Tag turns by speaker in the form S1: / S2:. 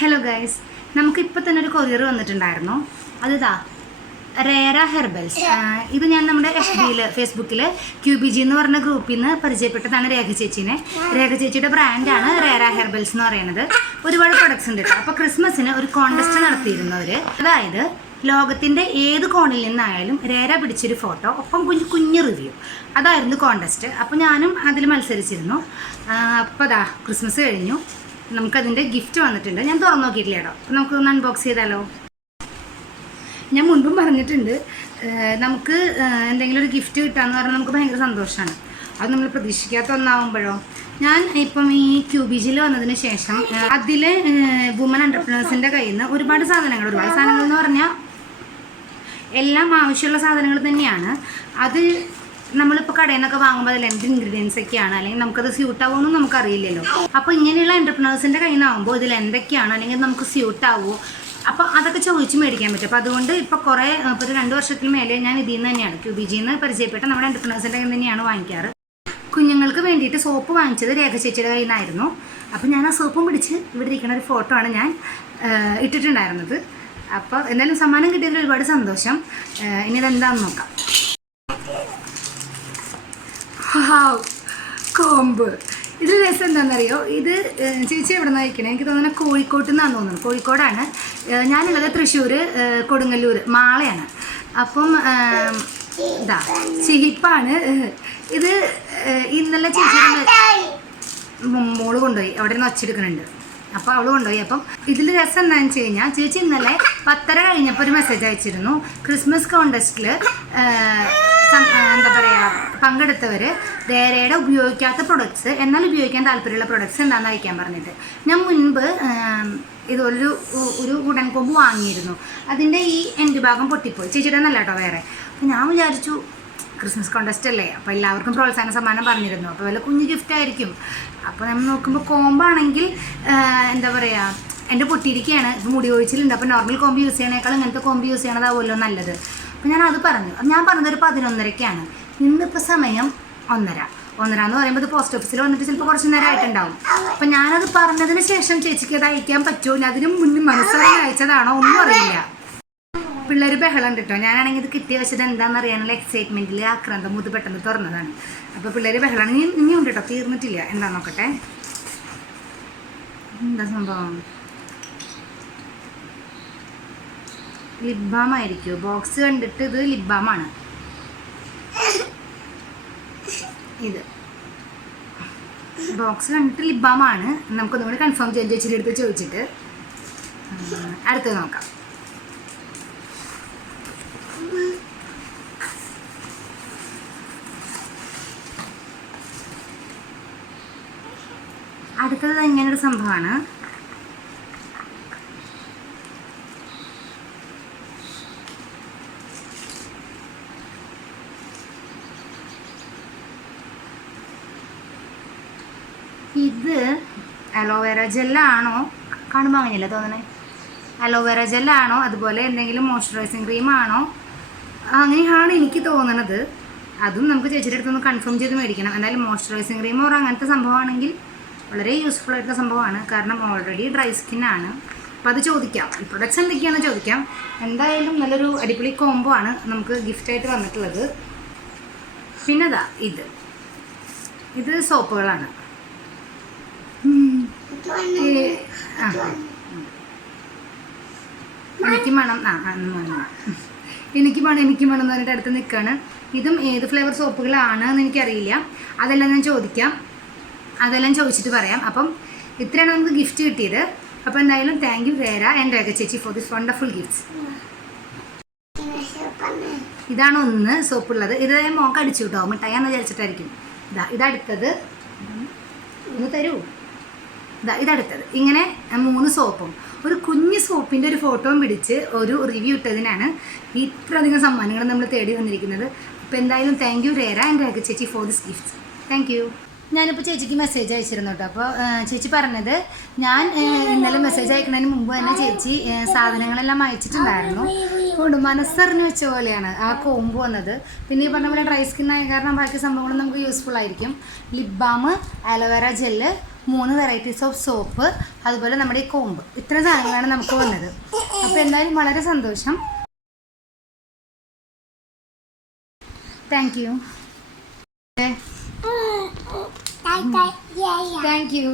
S1: Hello guys നമുക്ക് ഇപ്പോൾ തന്നെ ഒരു കൊറിയർ വന്നിട്ടുണ്ടായിരുന്നു. അതിതാ റേര ഹെർബൽസ് ഇത് ഞാൻ നമ്മുടെ എഫ് ബിയിൽ ഫേസ്ബുക്കിൽ ക്യൂ ബി ജി എന്ന് പറഞ്ഞ ഗ്രൂപ്പിൽ നിന്ന് പരിചയപ്പെട്ടതാണ് രേഖ ചേച്ചിനെ. രേഖ ചേച്ചിയുടെ ബ്രാൻഡാണ് റേര ഹെർബൽസ് എന്ന് പറയുന്നത്. ഒരുപാട് പ്രൊഡക്ട്സ് ഉണ്ട് കേട്ടോ അപ്പോൾ ക്രിസ്മസിന് ഒരു കോൺടെസ്റ്റ് നടത്തിയിരുന്നു അവർ അതായത് ലോകത്തിന്റെ ഏത് കോണിൽ നിന്നായാലും രേര പിടിച്ചൊരു ഫോട്ടോ ഒപ്പം കുഞ്ഞു കുഞ്ഞ് റിവ്യൂ അതായിരുന്നു കോൺടെസ്റ്റ് അപ്പോൾ ഞാനും അതിൽ മത്സരിച്ചിരുന്നു. അപ്പോൾ അതാ ക്രിസ്മസ് കഴിഞ്ഞു. നമുക്കതിന്റെ ഗിഫ്റ്റ് വന്നിട്ടുണ്ട്. ഞാൻ തുറന്നു നോക്കിയിട്ടില്ല കേട്ടോ. നമുക്കൊന്ന് അൺബോക്സ് ചെയ്താലോ? ഞാൻ മുൻപും പറഞ്ഞിട്ടുണ്ട് നമുക്ക് എന്തെങ്കിലും ഒരു ഗിഫ്റ്റ് കിട്ടാന്ന് പറഞ്ഞാൽ നമുക്ക് ഭയങ്കര സന്തോഷമാണ് അത് നമ്മൾ പ്രതീക്ഷിക്കാത്ത ഒന്നാവുമ്പോഴോ? ഞാൻ ഇപ്പം ഈ ക്യൂ ബി ജിയിൽ വന്നതിന് ശേഷം അതിലെ വുമൻ എന്റർപ്രണേഴ്സിന്റെ കയ്യിൽ നിന്ന് ഒരുപാട് സാധനങ്ങൾ ഒരുപാട് സാധനങ്ങൾ എന്ന് പറഞ്ഞാൽ എല്ലാം ആവശ്യമുള്ള സാധനങ്ങൾ തന്നെയാണ്. അത് നമ്മളിപ്പോൾ കടയിൽ നിന്നൊക്കെ വാങ്ങുമ്പോൾ അതിൽ എന്ത് ഇൻഗ്രീഡിയൻസ് ഒക്കെയാണ്? അല്ലെങ്കിൽ നമുക്കത് സ്യൂട്ട് ആവുമെന്നും നമുക്കറിയില്ലല്ലോ. അപ്പോൾ ഇങ്ങനെയുള്ള എന്റർപ്രണേഴ്സിന്റെ കയ്യിൽ നിന്നാകുമ്പോൾ ഇതിൽ എന്തൊക്കെയാണ്? അല്ലെങ്കിൽ നമുക്ക് സ്യൂട്ട് ആവുമോ അപ്പോൾ അതൊക്കെ ചോദിച്ച് മേടിക്കാൻ പറ്റും. അപ്പോൾ അതുകൊണ്ട് ഇപ്പോൾ കുറേ ഇപ്പോൾ ഒരു രണ്ട് വർഷത്തിന് മേലെ ഞാൻ ഇതിൽ നിന്ന് തന്നെയാണ് ക്യൂ ബി ജിയിൽ നിന്ന് പരിചയപ്പെട്ട നമ്മുടെ എന്റർപ്രണേഴ്സിന്റെ കയ്യിൽ തന്നെയാണ് വാങ്ങിക്കാറ്. കുഞ്ഞുങ്ങൾക്ക് വേണ്ടിയിട്ട് സോപ്പ് വാങ്ങിച്ചത് രേഖ ചേച്ചിയുടെ കയ്യിൽ നിന്നായിരുന്നു. അപ്പോൾ ഞാൻ ആ സോപ്പും പിടിച്ച് ഇവിടെ ഇരിക്കുന്ന ഒരു ഫോട്ടോ ആണ് ഞാൻ ഇട്ടിട്ടുണ്ടായിരുന്നത്. അപ്പോൾ എന്തായാലും സമ്മാനം കിട്ടിയതിൽ ഒരുപാട് സന്തോഷം. ഇനി ഇതെന്താണെന്ന് നോക്കാം. ഹാവ് കോമ്പ് ഇതിൽ രസം എന്താണെന്നറിയോ? ഇത് ചേച്ചി എവിടെ നിന്ന് എനിക്ക് തോന്നുന്നത് കോഴിക്കോട്ട് നിന്നാണ് തോന്നുന്നത് കോഴിക്കോടാണ്. ഞാനുള്ളത് തൃശ്ശൂർ കൊടുങ്ങല്ലൂർ മാളയാണ്. അപ്പം ഇതാ ചിഹിപ്പാണ് ഇത് ഇന്നലെ ചേച്ചി മോൾ കൊണ്ടുപോയി. അവിടെ നിന്ന് ഒച്ചെടുക്കുന്നുണ്ട്. അപ്പോൾ അവൾ കൊണ്ടുപോയി. അപ്പം ഇതിൽ രസം എന്താണെന്ന് വെച്ച് കഴിഞ്ഞാൽ ചേച്ചി ഇന്നലെ പത്തര കഴിഞ്ഞപ്പോൾ ഒരു മെസ്സേജ് അയച്ചിരുന്നു. ക്രിസ്മസ് കോണ്ടസ്റ്റിൽ എന്താ പറയുക പങ്കെടുത്തവർ ദേരയുടെ ഉപയോഗിക്കാത്ത പ്രൊഡക്ട്സ് എന്നാൽ ഉപയോഗിക്കാൻ താല്പര്യമുള്ള പ്രൊഡക്ട്സ് എന്താണെന്ന് അയക്കാൻ പറഞ്ഞിട്ട്. ഞാൻ മുൻപ് ഇതൊരു ഒരു ഉടൻ കൊമ്പ് വാങ്ങിയിരുന്നു. അതിന്റെ ഈ എന്റെ ഭാഗം പൊട്ടിപ്പോയി. ചേച്ചിയുടെ നല്ല കേട്ടോ വേറെ. അപ്പം ഞാൻ വിചാരിച്ചു ക്രിസ്മസ് കോണ്ടസ്റ്റ് അല്ലേ? അപ്പോൾ എല്ലാവർക്കും പ്രോത്സാഹന സമ്മാനം പറഞ്ഞിരുന്നു. അപ്പോൾ വല്ല കുഞ്ഞു ഗിഫ്റ്റ് ആയിരിക്കും. അപ്പോൾ നമ്മൾ നോക്കുമ്പോൾ കോമ്പാണെങ്കിൽ എന്താ പറയുക എന്റെ പൊട്ടിയിരിക്കുകയാണ് മുടി ഒഴിച്ചിലുണ്ട് അപ്പോൾ നോർമൽ കോമ്പ് യൂസ് ചെയ്യണേക്കാൾ ഇങ്ങനത്തെ കോമ്പ് യൂസ് ചെയ്യണതാവുമല്ലോ നല്ലത്. അപ്പോൾ ഞാൻ അത് പറഞ്ഞു ഞാൻ പറഞ്ഞത് ഒരു പതിനൊന്നരയ്ക്കാണ്. ഇന്നിപ്പോൾ സമയം ഒന്നര. ഒന്നര എന്ന് പറയുമ്പോൾ പോസ്റ്റ് ഓഫീസിൽ വന്നിട്ട് ചിലപ്പോൾ കുറച്ച് നേരം ആയിട്ടുണ്ടാവും. അപ്പം ഞാനത് പറഞ്ഞതിന് ശേഷം ചേച്ചിക്ക് അത് അയക്കാൻ പറ്റുമോ? ഞാൻ അതിന് മുന്നിൽ മനസ്സിലായി അയച്ചതാണോ ഒന്നും അറിയില്ല. പിള്ളേർ ബഹളം കേട്ടോ ഞാനാണെങ്കിൽ ഇത് കിട്ടിയ വെച്ചത് എന്താണെന്ന് അറിയാനുള്ള എക്സൈറ്റ്മെന്റിൽ ആക്രാന്തം മുത് പെട്ടെന്ന് തുറന്നതാണ്. അപ്പോൾ പിള്ളേർ ബഹളം ഇനി ഉണ്ട് കേട്ടോ തീർന്നിട്ടില്ല. എന്താ നോക്കട്ടെ? എന്താ സംഭവം? ലിബാം ആയിരിക്കും. ബോക്സ് കണ്ടിട്ട് ഇത് ലിപ് ബാം ആണ്. ഇത്. ബോക്സ് കണ്ടിട്ട് ലിപ് ബാം ആണ്. നമുക്കൊന്നും കൂടി കൺഫേം ചെയ്യാൻ ചേച്ചിയുടെ അടുത്ത് ചോദിച്ചിട്ട്. അടുത്തത് നോക്കാം. അടുത്തത് ഇങ്ങനൊരു സംഭവമാണ്. ഇത് അലോവേര ജെല്ലാണോ? കാണുമ്പോൾ അങ്ങനെയല്ല തോന്നണേ? അലോവേര ജെല്ലാണോ? അതുപോലെ എന്തെങ്കിലും മോയ്സ്ചറൈസിങ് ക്രീമാണോ? അങ്ങനെയാണ് എനിക്ക് തോന്നണത്. അതും നമുക്ക് ചേച്ചിയുടെ അടുത്തൊന്ന് കൺഫേം ചെയ്ത് മേടിക്കണം. എന്തായാലും മോയ്സ്ചറൈസിങ് ക്രീം ഓർ അങ്ങനത്തെ സംഭവമാണെങ്കിൽ വളരെ യൂസ്ഫുൾ ആയിട്ടുള്ള സംഭവമാണ്. കാരണം ഓൾറെഡി ഡ്രൈ സ്കിന്നാണ് അപ്പോൾ അത് ചോദിക്കാം. ഈ പ്രൊഡക്ട്സ് എന്തൊക്കെയാണെന്ന് ചോദിക്കാം. എന്തായാലും നല്ലൊരു അടിപൊളി കോംബോ ആണ് നമുക്ക് ഗിഫ്റ്റായിട്ട് വന്നിട്ടുള്ളത്. പിന്നെ ദാ ഇത് ഇത് സോപ്പുകളാണ്. എനിക്ക് മണം ആ പറഞ്ഞു എനിക്ക് മണം എനിക്ക് മണം എന്ന് പറഞ്ഞിട്ട് അടുത്ത് നിൽക്കുകയാണ് ഇതും ഏത് ഫ്ലേവർ സോപ്പുകളാണ് എന്ന് എനിക്കറിയില്ല. അതെല്ലാം ഞാൻ ചോദിക്കാം. അതെല്ലാം ചോദിച്ചിട്ട് പറയാം. അപ്പം ഇത്രയാണ് നമുക്ക് ഗിഫ്റ്റ് കിട്ടിയത്. അപ്പോൾ എന്തായാലും thank you Vera and Rekha ചേച്ചി ഫോർ ദിസ് വണ്ടർഫുൾ ഗിഫ്റ്റ്സ് ഇതാണ് ഒന്ന് സോപ്പുള്ളത് ഇത് മോക്ക് അടിച്ചു കേട്ടോ. മിഠായിന്ന് വിചാരിച്ചിട്ടായിരിക്കും. ഇതാ ഇതടുത്തത് ഒന്ന് തരൂ. ഇതടുത്തത്. ഇങ്ങനെ മൂന്ന് സോപ്പും. ഒരു കുഞ്ഞ് സോപ്പിന്റെ ഒരു ഫോട്ടോയും പിടിച്ച് ഒരു റിവ്യൂ ഇട്ടതിനാണ് ഇത്രയധികം സമ്മാനങ്ങൾ നമ്മൾ തേടി വന്നിരിക്കുന്നത്. അപ്പോൾ എന്തായാലും താങ്ക് യു രേര ആൻഡ് രേഖ ചേച്ചി for this gift thank you ഞാനിപ്പോൾ ചേച്ചിക്ക് മെസ്സേജ് അയച്ചിരുന്നു കേട്ടോ അപ്പോൾ ചേച്ചി പറഞ്ഞത് ഞാൻ ഇന്നലെ മെസ്സേജ് അയക്കുന്നതിന് മുമ്പ് തന്നെ ചേച്ചി സാധനങ്ങളെല്ലാം അയച്ചിട്ടുണ്ടായിരുന്നു. അതുകൊണ്ട് മനസ്സറിഞ്ഞ് വെച്ച പോലെയാണ് ആ കോമ്പ് വന്നത്. പിന്നെ ഈ പറഞ്ഞ പോലെ ഡ്രൈ സ്കിൻ ആയ കാരണം ബാക്കി സംഭവങ്ങളും നമുക്ക് യൂസ്ഫുൾ ആയിരിക്കും. Lip balm aloe vera gel മൂന്ന് വെറൈറ്റീസ് ഓഫ് സോപ്പ് അതുപോലെ നമ്മുടെ ഈ കോമ്പ് ഇത്ര സാധനങ്ങളാണ് നമുക്ക് വന്നത്. അപ്പോൾ എന്തായാലും വളരെ സന്തോഷം. Thank you thank you